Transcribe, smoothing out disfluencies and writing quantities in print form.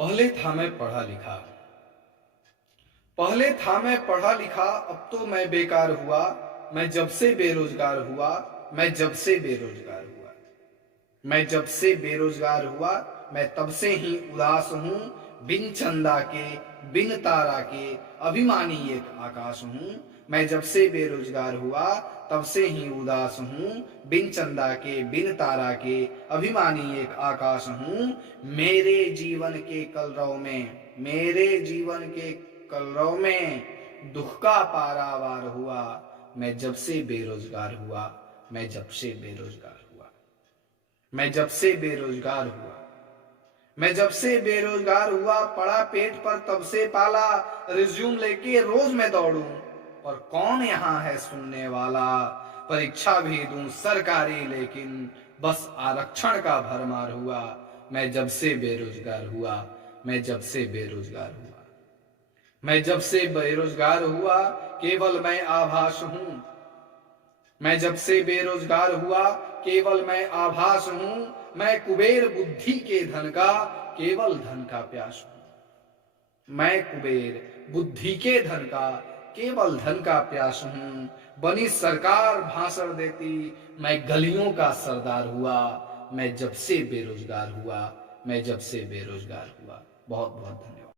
पहले था मैं पढ़ा लिखा, पहले था मैं पढ़ा लिखा, अब तो मैं बेकार हुआ। मैं जब से बेरोजगार हुआ, मैं जब से बेरोजगार हुआ, मैं जब से बेरोजगार हुआ, मैं तब से ही उदास हूँ। बिन चंदा के, बिन तारा के, अभिमानी एक आकाश हूँ। मैं जब से बेरोजगार हुआ, तब से ही उदास हूँ। बिन चंदा के, बिन तारा के, अभिमानी एक आकाश हूँ। मेरे जीवन के कलरव में, मेरे जीवन के कलरव में दुख का पारावार हुआ। मैं जब से बेरोजगार हुआ, मैं जब से बेरोजगार हुआ, मैं जब से बेरोजगार हुआ, मैं जब से बेरोजगार हुआ। पड़ा पेट पर तब से पाला, रिज्यूम लेके रोज मैं दौड़ूं, पर कौन यहाँ है सुनने वाला। परीक्षा भी दूं सरकारी, लेकिन बस आरक्षण का भरमार हुआ। मैं जब से बेरोजगार हुआ, मैं जब से बेरोजगार हुआ, मैं जब से बेरोजगार हुआ, केवल मैं आभास हूं। मैं जब से बेरोजगार हुआ, केवल मैं आभास हूं। मैं कुबेर बुद्धि के धन का, केवल धन का प्यास हूं। मैं कुबेर बुद्धि के धन का, केवल धन का प्यास हूं। बनी सरकार भाषण देती, मैं गलियों का सरदार हुआ। मैं जब से बेरोजगार हुआ, मैं जब से बेरोजगार हुआ। बहुत बहुत धन्यवाद।